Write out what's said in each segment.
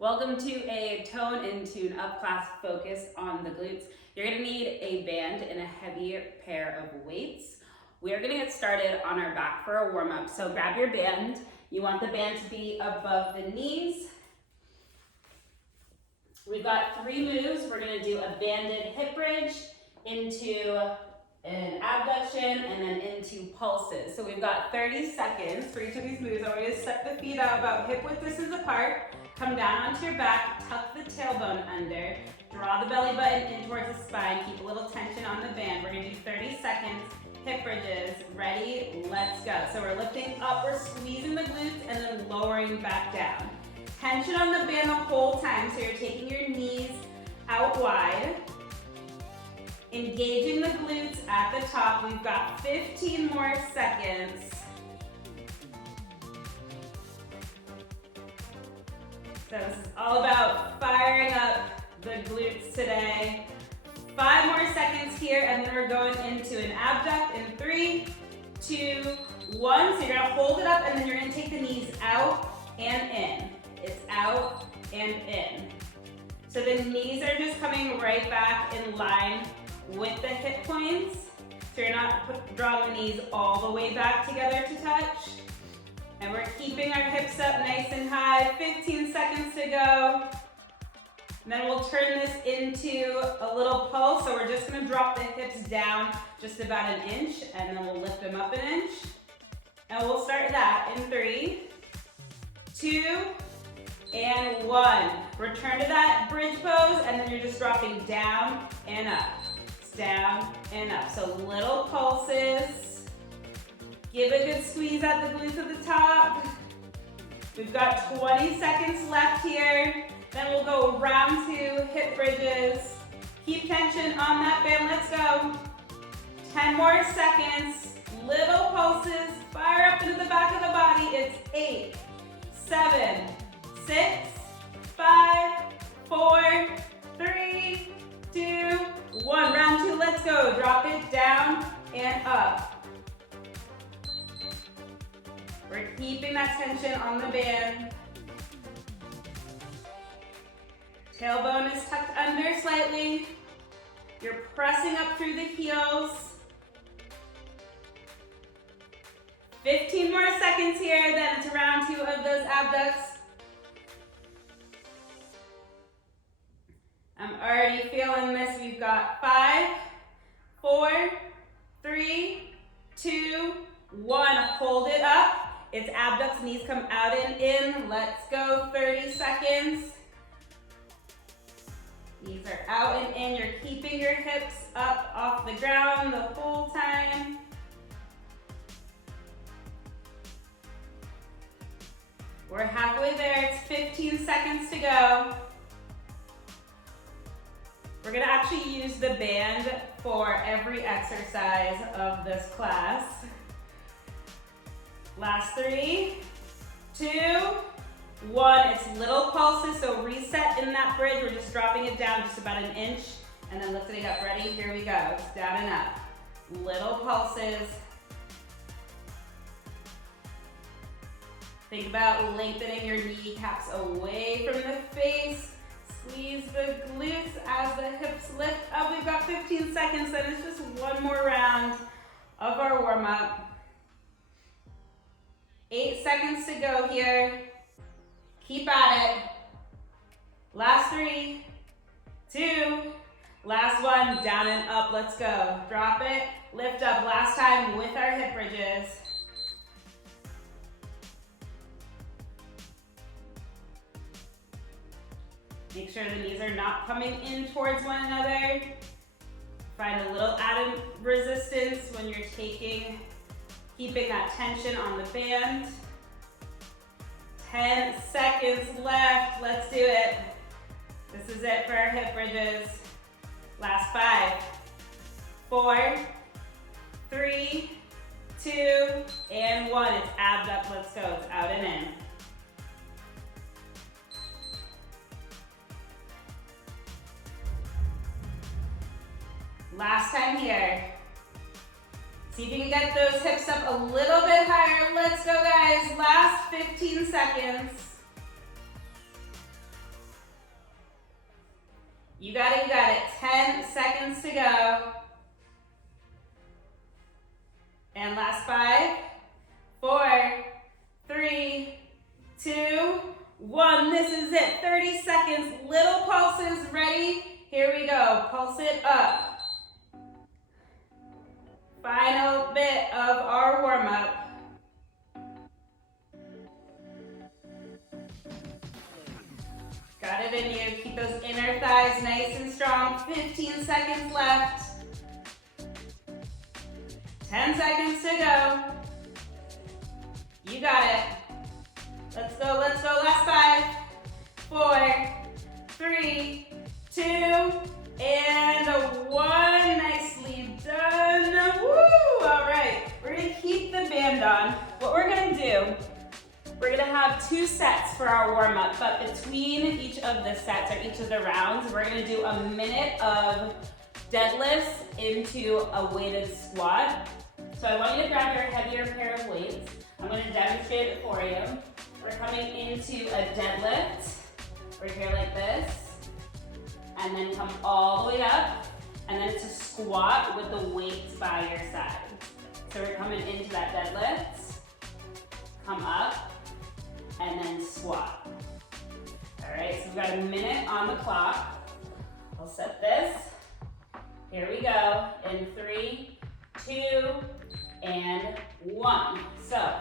Welcome to a tone and tune up class focused on the glutes. You're gonna need a band and a heavy pair of weights. We're gonna get started on our back for a warm up. So grab your band. You want the band to be above the knees. We've got 3 moves. We're gonna do a banded hip bridge into an abduction and then into pulses. So we've got 30 seconds for each of these moves. I want you to set the feet out about hip width distance apart. Come down onto your back, tuck the tailbone under, draw the belly button in towards the spine, keep a little tension on the band. We're gonna do 30 seconds, hip bridges, ready, let's go. So we're lifting up, we're squeezing the glutes and then lowering back down. Tension on the band the whole time, so you're taking your knees out wide. Engaging the glutes at the top. We've got 15 more seconds. So this is all about firing up the glutes today. 5 more seconds here, and then we're going into an abduct in 3, 2, 1. So you're gonna hold it up, and then you're gonna take the knees out and in. It's out and in. So the knees are just coming right back in line with the hip points. So you're not drawing the knees all the way back together to touch. And we're keeping our hips up nice and high. 15 seconds to go. And then we'll turn this into a little pulse. So we're just gonna drop the hips down just about an inch, and then we'll lift them up an inch. And we'll start that in 3, 2, and 1. Return to that bridge pose, and then you're just dropping down and up. Down and up. So little pulses. Give a good squeeze at the glutes at the top. We've got 20 seconds left here. Then we'll go round 2 hip bridges. Keep tension on that band. Let's go. 10 more seconds. Little pulses. Fire up into the back of the body. It's 8, 7, 6, 5, 4, 3, 2, 1. Round 2, let's go. Drop it down and up. We're keeping that tension on the band. Tailbone is tucked under slightly. You're pressing up through the heels. 15 more seconds here, then it's round 2 of those abducts. I'm already feeling this. We've got 5, 4, 3, 2, 1. Hold it up. It's abducts, knees come out and in. Let's go, 30 seconds. Knees are out and in. You're keeping your hips up off the ground the whole time. We're halfway there. It's 15 seconds to go. We're gonna actually use the band for every exercise of this class. Last 3, 2, 1. It's little pulses, so reset in that bridge. We're just dropping it down just about an inch and then lifting it up. Ready? Here we go. It's down and up. Little pulses. Think about lengthening your kneecaps away from the face. Squeeze the glutes as the hips lift up. We've got 15 seconds, then it's just one more round of our warm-up. 8 seconds to go here. Keep at it. Last 3, 2, last 1, down and up, let's go. Drop it, lift up, last time with our hip bridges. Make sure the knees are not coming in towards one another. Find a little added resistance when you're keeping that tension on the band. 10 seconds left. Let's do it. This is it for our hip bridges. Last 5, 4, 3, 2, and 1. It's abduct. Let's go. It's out and in. Last time here. See if you can get those hips up a little bit higher. Let's go, guys. Last 15 seconds. You got it, you got it. 10 seconds to go. And last 5, 4, 3, 2, 1. This is it, 30 seconds. Little pulses, ready? Here we go, pulse it up. Final bit of our warm-up. Got it in you. Keep those inner thighs nice and strong. 15 seconds left. 10 seconds to go. You got it. Let's go, let's go. Last 5, 4, 3, 2, and 1. Nicely done. Woo! All right, we're gonna keep the band on. What we're gonna do, we're gonna have 2 sets for our warm-up, but between each of the sets or each of the rounds, we're gonna do a minute of deadlifts into a weighted squat. So I want you to grab your heavier pair of weights. I'm gonna demonstrate it for you. We're coming into a deadlift, right here like this, and then come all the way up, and then it's a squat with the weights by your side. So we're coming into that deadlift, come up, and then squat. All right, so we've got a minute on the clock. I'll set this. Here we go, in 3, 2, and 1. So,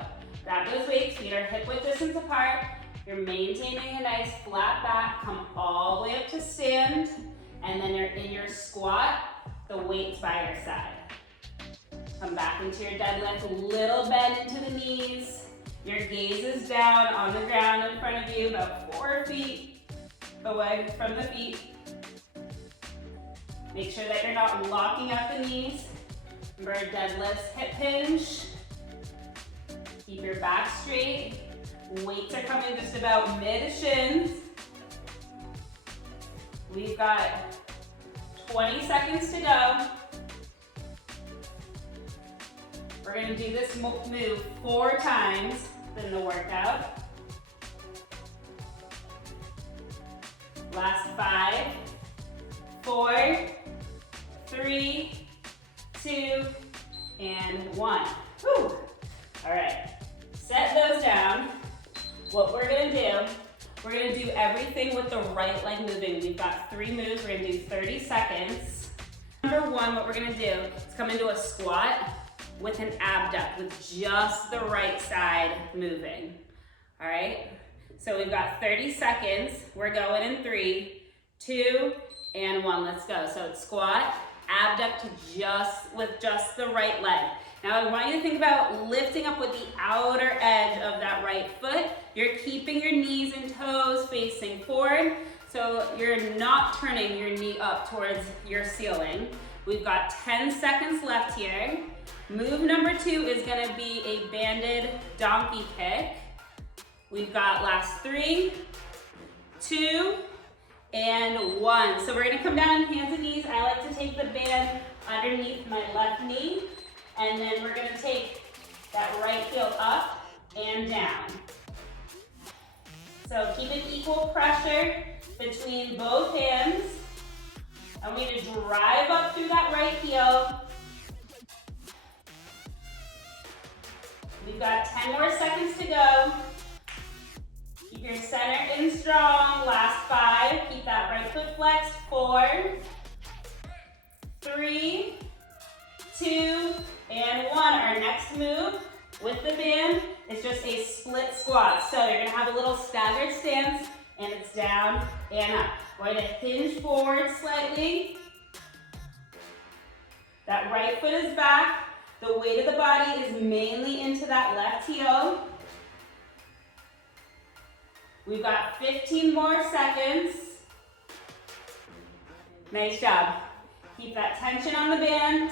grab those weights, feet are hip width distance apart. You're maintaining a nice flat back, come all the way up to stand, and then you're in your squat, the weights by your side. Come back into your deadlift, little bend into the knees. Your gaze is down on the ground in front of you, about 4 feet away from the feet. Make sure that you're not locking up the knees. Remember, deadlifts, hip hinge. Keep your back straight. Weights are coming just about mid-shins. We've got 20 seconds to go. We're gonna do this move 4 times in the workout. Last 5, 4, 3, 2, and 1. Whew. All right, set those down. What we're gonna do, we're gonna do everything with the right leg moving. We've got 3 moves, we're gonna do 30 seconds. Number 1, what we're gonna do is come into a squat with an abduct, with just the right side moving. All right, so we've got 30 seconds. We're going in 3, 2, and 1, let's go. So it's squat, abduct with just the right leg. Now I want you to think about lifting up with the outer edge of that right foot. You're keeping your knees and toes facing forward, so you're not turning your knee up towards your ceiling. We've got 10 seconds left here. Move number 2 is gonna be a banded donkey kick. We've got last 3, 2, and 1. So we're gonna come down on hands and knees. I like to take the band underneath my left knee, and then we're gonna take that right heel up and down. So keep an equal pressure between both hands. I want you to drive up through that right heel. We've got 10 more seconds to go. Keep your center in strong. Last 5. Keep that right foot flexed. 4, 3, 2, and 1. Our next move with the band is just a split squat. So you're gonna have a little staggered stance, and it's down and up. We're gonna hinge forward slightly. That right foot is back. The weight of the body is mainly into that left heel. We've got 15 more seconds. Nice job. Keep that tension on the band.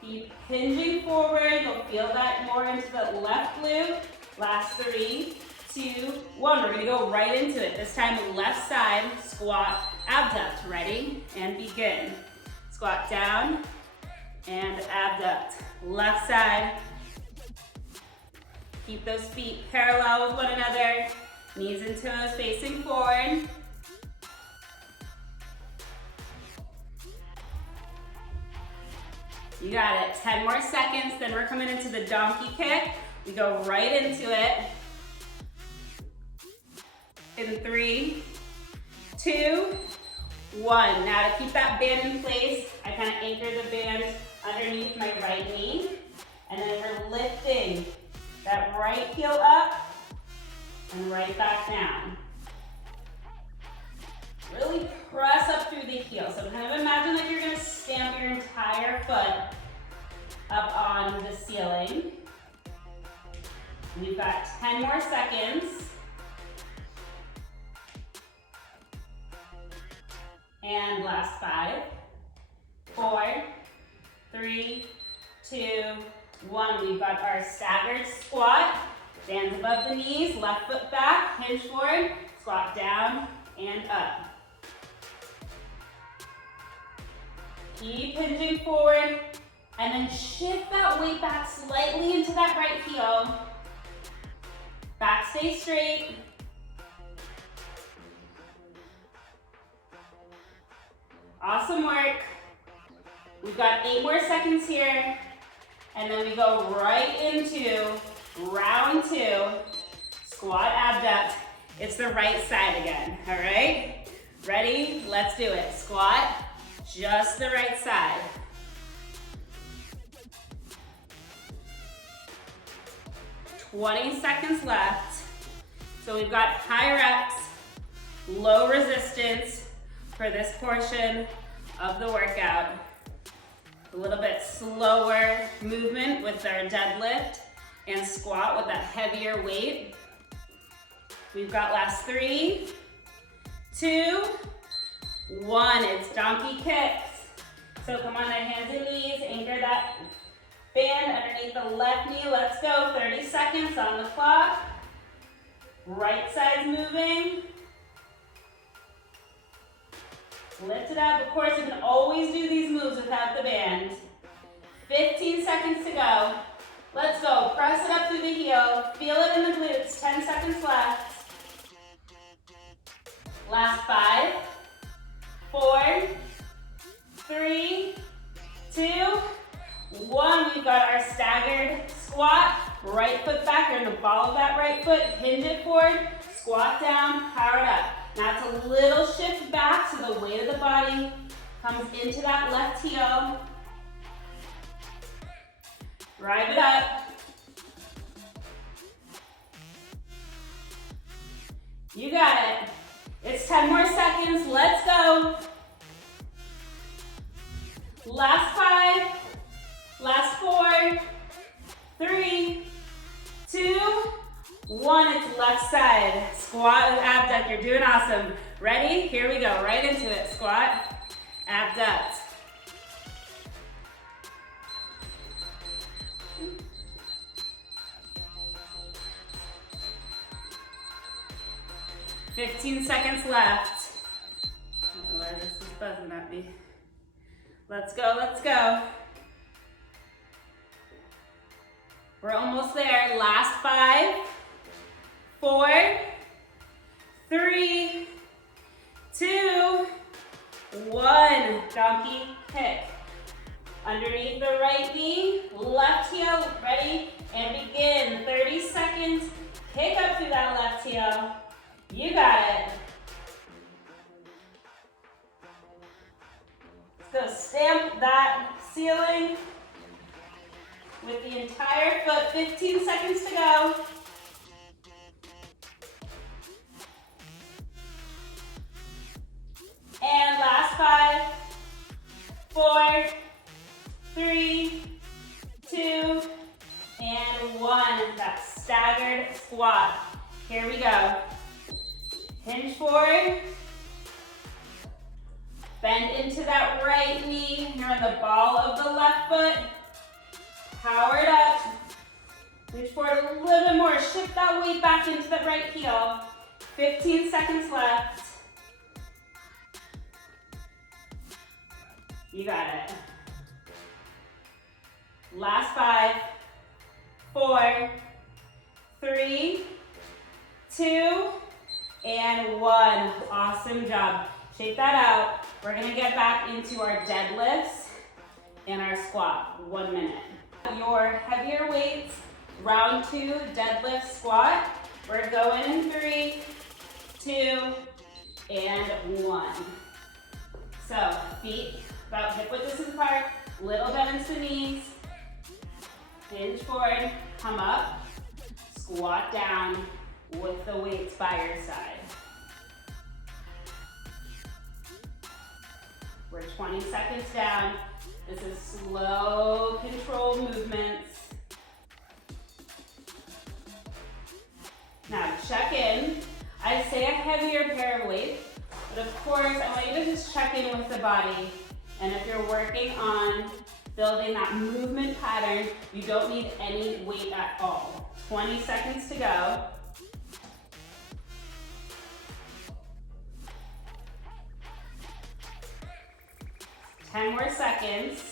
Keep hinging forward. You'll feel that more into the left glute. Last 3, 2, 1. We're gonna go right into it. This time, left side, squat, abduct. Ready? And begin. Squat down and abduct. Left side. Keep those feet parallel with one another. Knees and toes facing forward. You got it. 10 more seconds, then we're coming into the donkey kick. We go right into it. In 3, 2, 1. Now to keep that band in place, I kind of anchor the band underneath my right knee. And then we're lifting that right heel up and right back down. Really press up through the heel. So kind of imagine that you're gonna stamp your entire foot up on the ceiling. We've got 10 more seconds. And last 5, 4, 3, 2, 1. We've got our staggered squat. Hands above the knees, left foot back, hinge forward, squat down and up. Keep hinging forward, and then shift that weight back slightly into that right heel. Back stay straight. Awesome work. We've got 8 more seconds here, and then we go right into round 2, squat abduct. It's the right side again, all right? Ready? Let's do it. Squat, just the right side. "20 seconds left. So we've got high reps, low resistance for this portion of the workout. A little bit slower movement with our deadlift and squat with that heavier weight. We've got last 3, 2, 1. It's donkey kicks. So come on, our hands and knees, anchor that band underneath the left knee. Let's go. 30 seconds on the clock. Right side's moving. Lift it up. Of course, you can always do these moves without the band. 15 seconds to go. Let's go. Press it up through the heel. Feel it in the glutes. 10 seconds left. Last 5, 4, 3, 2, 1. We've got our staggered squat. Right foot back. You're going to ball that right foot. Hinge it forward. Squat down. Power it up. Now it's a little shift back so the weight of the body comes into that left heel. Drive it up. You got it. It's 10 more seconds. Let's go. Last 5, last 4, 3, 2, 1. It's left side. Squat with abduct. You're doing awesome. Ready? Here we go. Right into it. Squat, abduct. "15 seconds left. I don't know why this is buzzing at me. Let's go, let's go. We're almost there. Last 5, 4, 3, 2, 1. Donkey kick. Underneath the right knee, left heel. Ready? And begin. 30 seconds. Kick up through that left heel. You got it. Let's go stamp that ceiling with the entire foot. 15 seconds to go. And last 5, 4, 3, 2, and 1. That staggered squat. Here we go. Hinge forward. Bend into that right knee. You're on the ball of the left foot. Power it up. Reach forward a little bit more. Shift that weight back into the right heel. 15 seconds left. You got it. Last 5, 4, 3, 2, and 1. Awesome job. Shake that out. We're gonna get back into our deadlifts and our squat, 1 minute. Your heavier weights, round 2, deadlift squat. We're going in 3, 2, and 1. So feet about hip width distance apart, little bend into the knees, hinge forward, come up, squat down with the weights by your side. We're 20 seconds down. This is slow, controlled movements. Now check in. I say a heavier pair of weights, but of course I want you to just check in with the body. And if you're working on building that movement pattern, you don't need any weight at all. 20 seconds to go. Ten more seconds.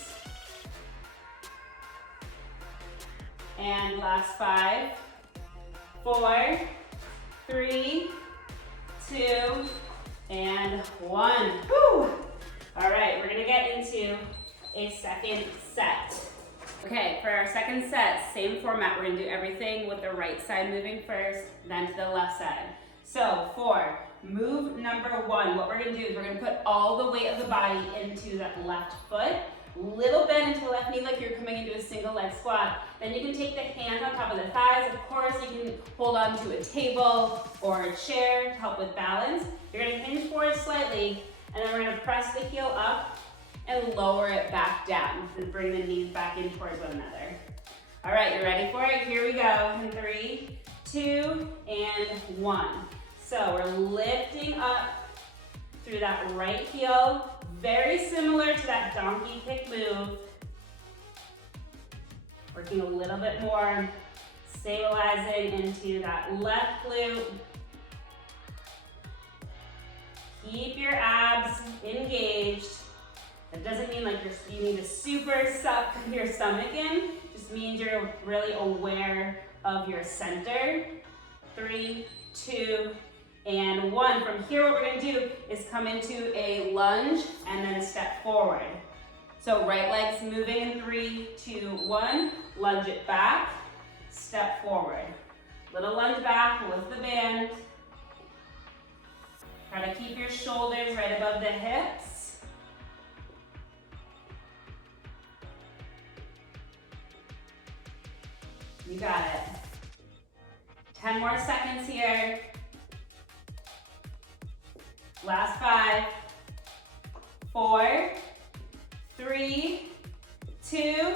And last 5, 4, 3, 2, and 1. Woo! All right, we're gonna get into a second set. Okay, for our second set, same format. We're gonna do everything with the right side moving first, then to the left side. So for move number 1, what we're gonna do is we're gonna put all the weight of the body into that left foot, little bend into the left knee like you're coming into a single leg squat. Then you can take the hands on top of the thighs. Of course, you can hold on to a table or a chair to help with balance. You're gonna hinge forward slightly, and then we're gonna press the heel up and lower it back down and bring the knees back in towards one another. All right, you ready for it? Here we go. In 3, 2, and 1. So we're lifting up through that right heel, very similar to that donkey kick move. Working a little bit more, stabilizing into that left glute. Keep your abs engaged. That doesn't mean like you need to super suck your stomach in. It just means you're really aware of your center. 3, 2, and 1. From here, what we're gonna do is come into a lunge and then step forward. So right leg's moving in 3, 2, 1. Lunge it back, step forward. Little lunge back with the band. Try to keep your shoulders right above the hips. You got it. 10 more seconds here. Last 5, 4, 3, 2,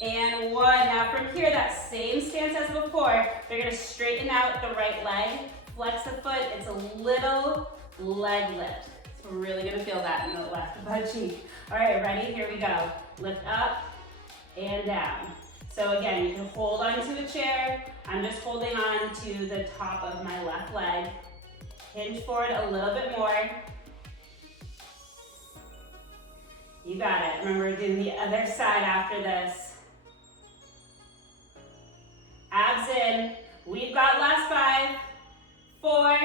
and 1. Now from here, that same stance as before, you're gonna straighten out the right leg, flex the foot. It's a little leg lift. So we're really gonna feel that in the left butt cheek. All right, ready? Here we go. Lift up and down. So again, you can hold onto a chair. I'm just holding on to the top of my left leg. Hinge forward a little bit more. You got it. Remember, we're doing the other side after this. Abs in. We've got last 5, 4,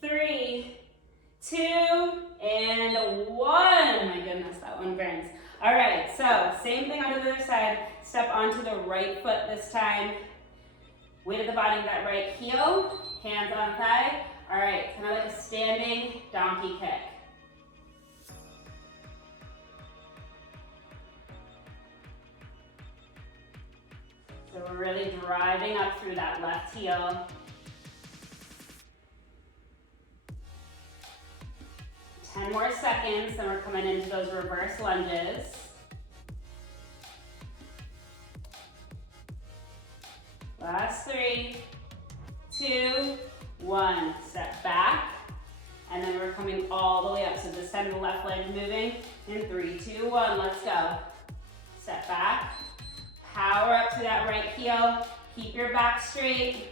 3, 2, and 1. My goodness, that one burns. All right, so same thing on the other side. Step onto the right foot this time. Weight of the body, that right heel, hands on thigh. All right, kind of like a standing donkey kick. So we're really driving up through that left heel. 10 more seconds, then we're coming into those reverse lunges. Last 3, 2, 1. Step back, and then we're coming all the way up. So this time the left leg moving. In 3, 2, 1, let's go. Step back, power up to that right heel. Keep your back straight.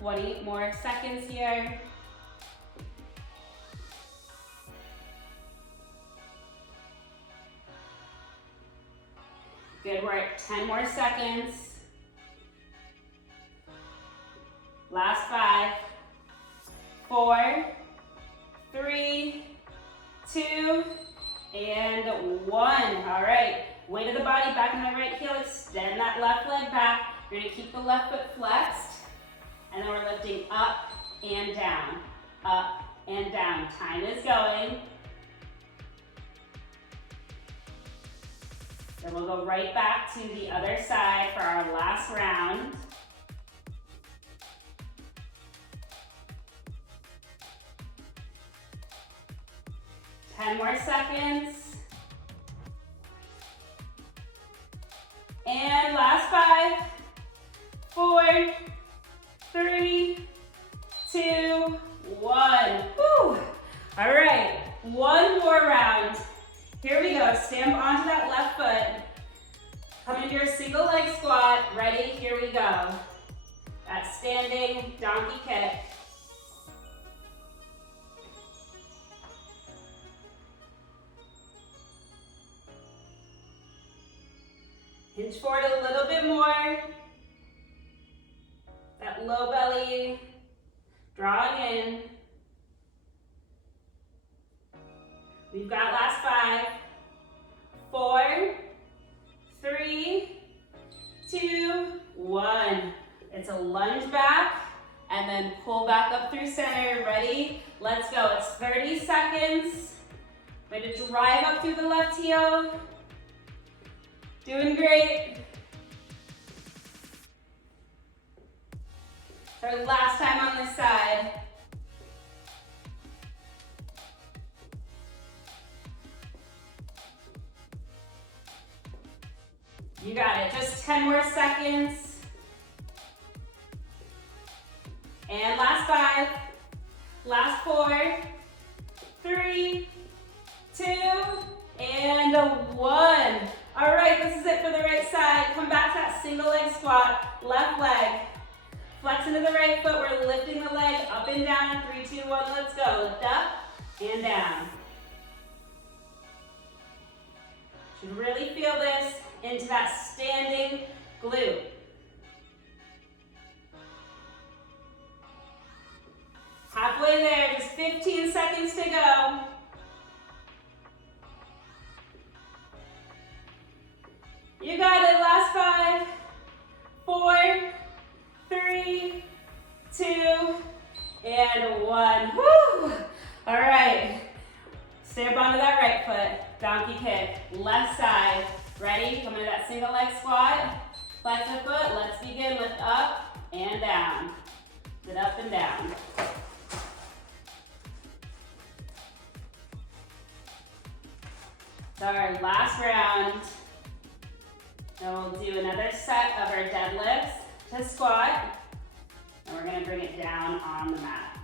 20 more seconds here. Good work, 10 more seconds. Last 5, 4, 3, 2, and 1. All right, weight of the body back in the right heel, extend that left leg back. You're gonna keep the left foot flexed, and then we're lifting up and down, up and down. Time is going. Then we'll go right back to the other side for our last round. Ten more seconds. And last 5, 4, 3, 2, 1. Woo. All right, one more round. Here we go, stand onto that left foot. Come into your single leg squat. Ready, here we go. That standing donkey kick. Hinge forward a little bit more. That low belly, drawing in. We've got last 5, 4, 3, 2, 1. It's a lunge back and then pull back up through center. Ready? Let's go. It's 30 seconds. Way to drive up through the left heel. Doing great. It's our last time on this side. You got it, just 10 more seconds. And last 5, last 4, 3, 2, and 1. All right, this is it for the right side. Come back to that single leg squat, left leg. Flex into the right foot, we're lifting the leg up and down. 3, 2, 1, let's go. Lift up and down. Should really feel this into that standing glute. Halfway there, just 15 seconds to go. You got it, last 5, 4, 3, 2, and 1. Woo! All right, step onto that right foot, donkey kick, left side. Ready? Come into that single leg squat. Flex the foot. Let's begin. Lift up and down. Sit up and down. So our last round. Now we'll do another set of our deadlifts to squat. And we're going to bring it down on the mat.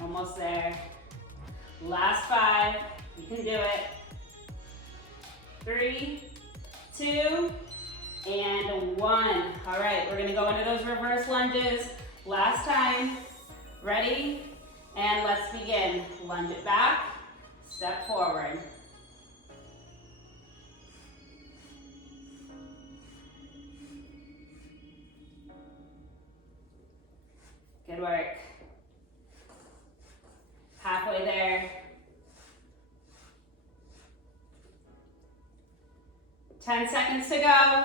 Almost there. Last 5. You can do it. 3, 2, and 1. All right, we're gonna go into those reverse lunges. Last time. Ready? And let's begin. Lunge it back, step forward. Good work. Halfway there. 10 seconds to go.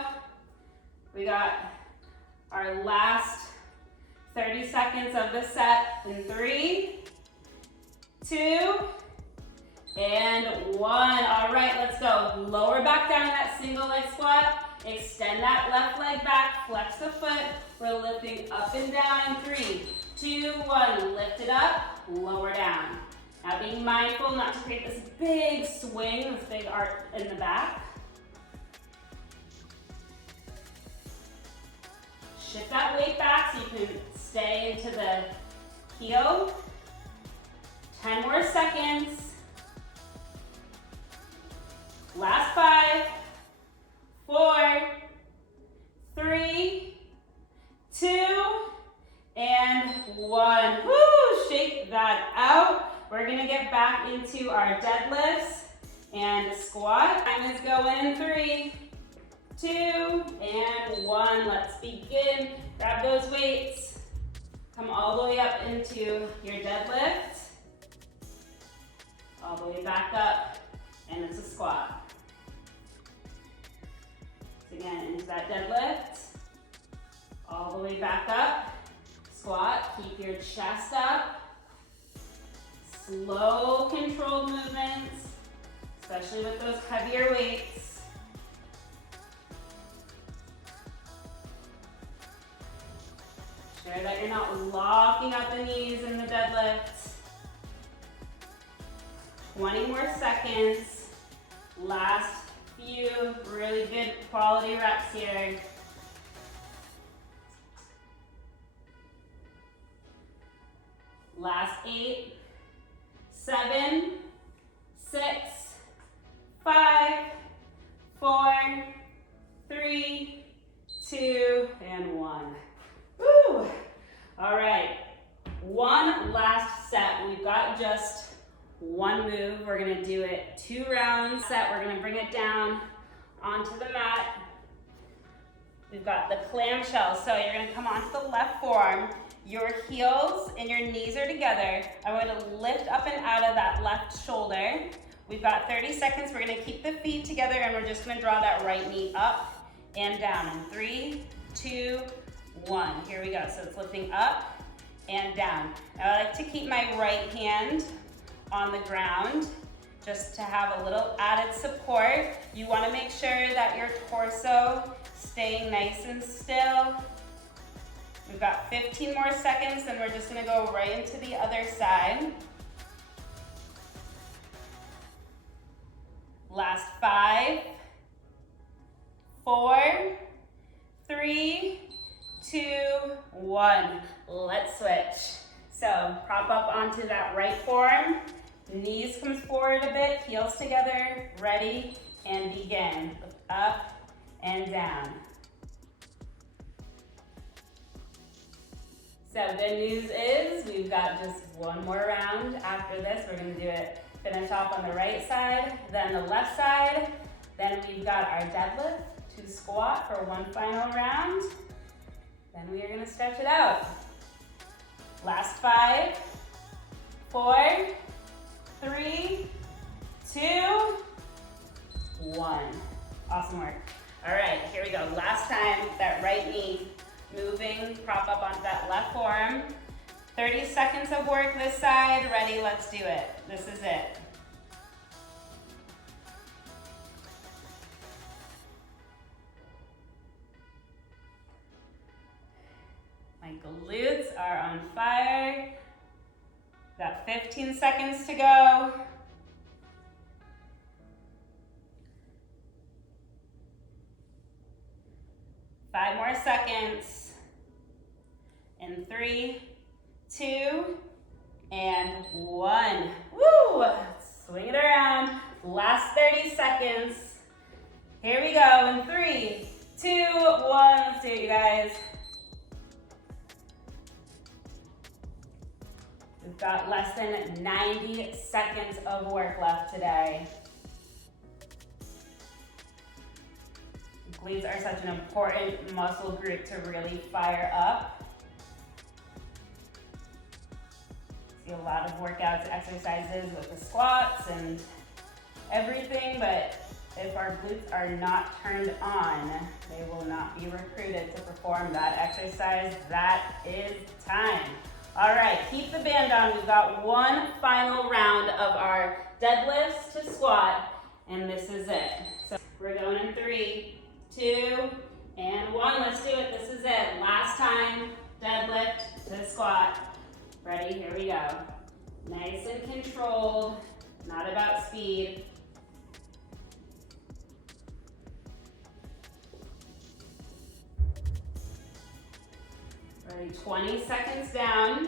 We got our last 30 seconds of the set in 3, 2, and 1. All right, let's go. Lower back down that single leg squat. Extend that left leg back, flex the foot. We're lifting up and down in 3, 2, 1. Lift it up, lower down. Now being mindful not to create this big swing, this big arc in the back. Shift that weight back so you can stay into the heel. 10 more seconds. Last 5, 4, 3, 2, and 1. Woo! Shake that out. We're gonna get back into our deadlifts and squat. Time is going in 3, 2, and 1. Let's begin. Grab those weights. Come all the way up into your deadlift. back up, and it's a squat. So again, into that deadlift, all the way back up, squat, keep your chest up. Slow, controlled movements, especially with those heavier weights. Make sure that you're not locking out the knees in the deadlift. 20 more seconds. Last few really good quality reps here. Last 8, 7, 6, 5, 4, 3, 2, and 1. Woo! All right, one last set. We've got just one move. We're gonna do it 2 rounds. We're gonna bring it down onto the mat. We've got the clamshell. So you're gonna come onto the left forearm. Your heels and your knees are together. I want to lift up and out of that left shoulder. We've got 30 seconds. We're gonna keep the feet together and we're just gonna draw that right knee up and down in 3, 2, 1. Here we go. So it's lifting up and down. Now I like to keep my right hand on the ground just to have a little added support. You want to make sure that your torso staying nice and still. We've got 15 more seconds, then we're just gonna go right into the other side. Last 5, 4, 3, 2, 1. Let's switch. So prop up onto that right forearm. Knees comes forward a bit, heels together, ready, and begin. Up and down. So good news is we've got just one more round after this. We're gonna do it, finish off on the right side, then the left side. Then we've got our deadlift to squat for one final round. Then we are gonna stretch it out. Last 5, 4, 3, 2, 1. Awesome work. All right, here we go. Last time, that right knee moving, prop up onto that left forearm. 30 seconds of work this side. Ready, let's do it. This is it. My glutes are on fire. Got 15 seconds to go. Five more seconds. In 3, 2, and 1. Woo! Swing it around. Last 30 seconds. Here we go. In 3, 2, 1. Let's do it, you guys. We've got less than 90 seconds of work left today. Glutes are such an important muscle group to really fire up. See a lot of workouts, exercises with the squats and everything, but if our glutes are not turned on, they will not be recruited to perform that exercise. That is time. All right, keep the band on. We've got one final round of our deadlifts to squat, and this is it. So we're going in 3, 2, and 1. Let's do it. This is it. Last time, deadlift to squat. Ready? Here we go. Nice and controlled, not about speed. Ready? 20 seconds down.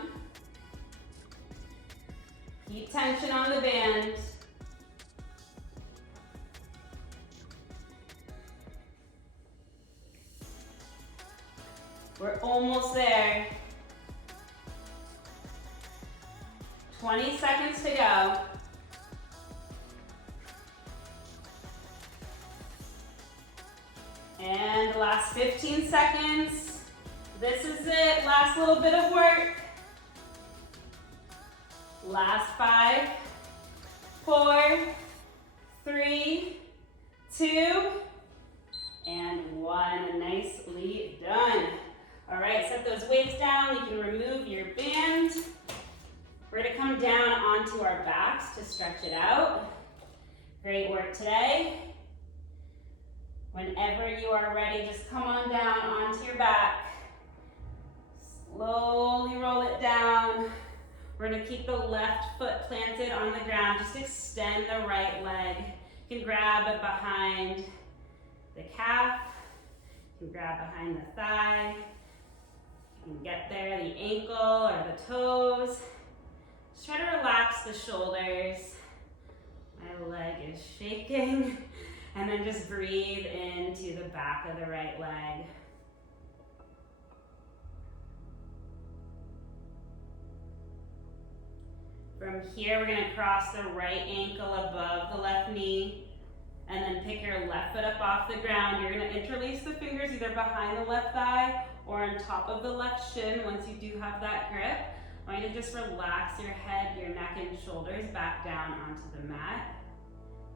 Keep tension on the band. We're almost there. 20 seconds to go. And the last 15 seconds. This is it, last little bit of work. Last 5, 4, 3, 2, and 1. Nicely done. All right, set those weights down. You can remove your band. We're gonna come down onto our backs to stretch it out. Great work today. Whenever you are ready, just come on down onto your back. Slowly roll it down. We're gonna keep the left foot planted on the ground. Just extend the right leg. You can grab it behind the calf. You can grab behind the thigh. You can get there, the ankle or the toes. Just try to relax the shoulders. My leg is shaking. And then just breathe into the back of the right leg. From here, we're gonna cross the right ankle above the left knee, and then pick your left foot up off the ground. You're gonna interlace the fingers either behind the left thigh or on top of the left shin once you do have that grip. I want you to just relax your head, your neck, and shoulders back down onto the mat.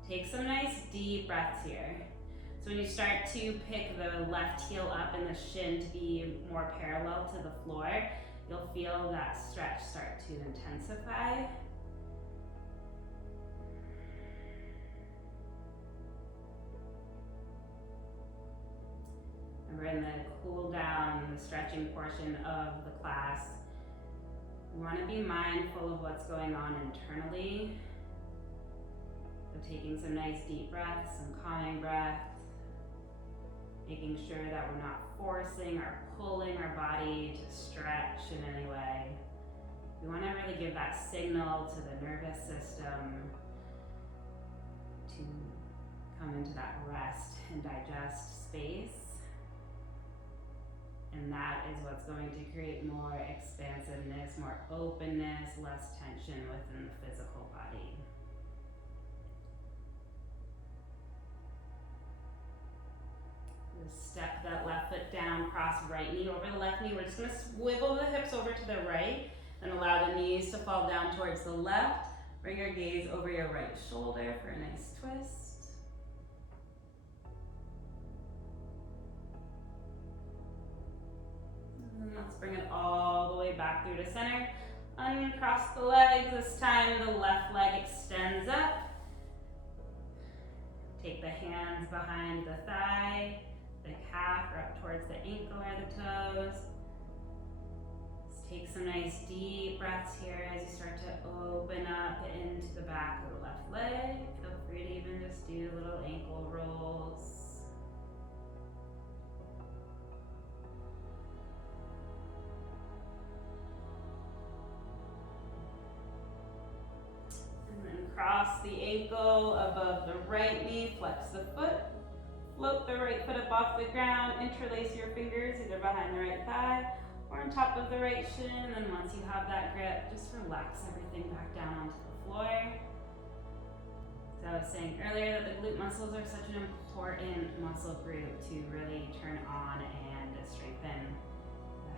Take some nice deep breaths here. So when you start to pick the left heel up and the shin to be more parallel to the floor, you'll feel that stretch start to intensify. And we're in the cool down, the stretching portion of the class. We want to be mindful of what's going on internally. So taking some nice deep breaths, some calming breaths, making sure that we're not forcing or pulling our body to stretch in any way. We want to really give that signal to the nervous system to come into that rest and digest space. And that is what's going to create more expansiveness, more openness, less tension within the physical body. Step that left foot down, cross right knee over the left kney. We're just gonna swivel the hips over to the right and allow the knees to fall down towards the left. Bring your gaze over your right shoulder for a nice twist. And let's bring it all the way back through to center. Uncross the legs. This time the left leg extends up. Take the hands behind the thigh, the calf, or up towards the ankle or the toes. Just take some nice deep breaths here as you start to open up into the back of the left leg. Feel free to even just do little ankle rolls. And then cross the ankle above the right knee, flex the foot. Float the right foot up off the ground, interlace your fingers either behind the right thigh or on top of the right shin, and then once you have that grip, just relax everything back down onto the floor. So I was saying earlier that the glute muscles are such an important muscle group to really turn on and strengthen,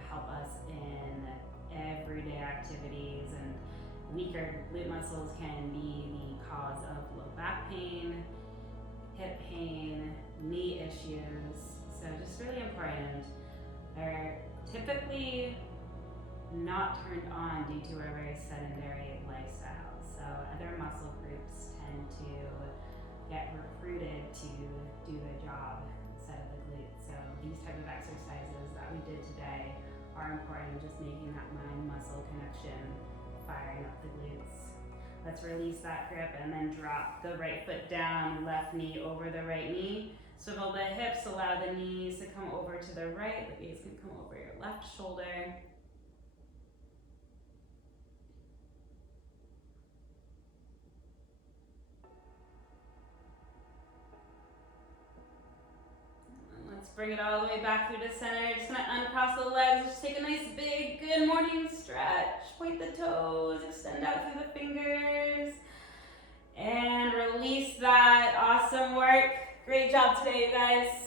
help us in everyday activities, and weaker glute muscles can be the cause of low back pain, hip pain, knee issues. So just really important. They're typically not turned on due to our very sedentary lifestyle. So other muscle groups tend to get recruited to do the job instead of the glutes. So these type of exercises that we did today are important, just making that mind-muscle connection, firing up the glutes. Let's release that grip and then drop the right foot down, left knee over the right knee. Swivel the hips, allow the knees to come over to the right. The gaze can come over your left shoulder. And let's bring it all the way back through the center. Just gonna uncross the legs. Just take a nice big good morning stretch. Point the toes, extend out through the fingers. And release that. Awesome work. Great job today, you guys.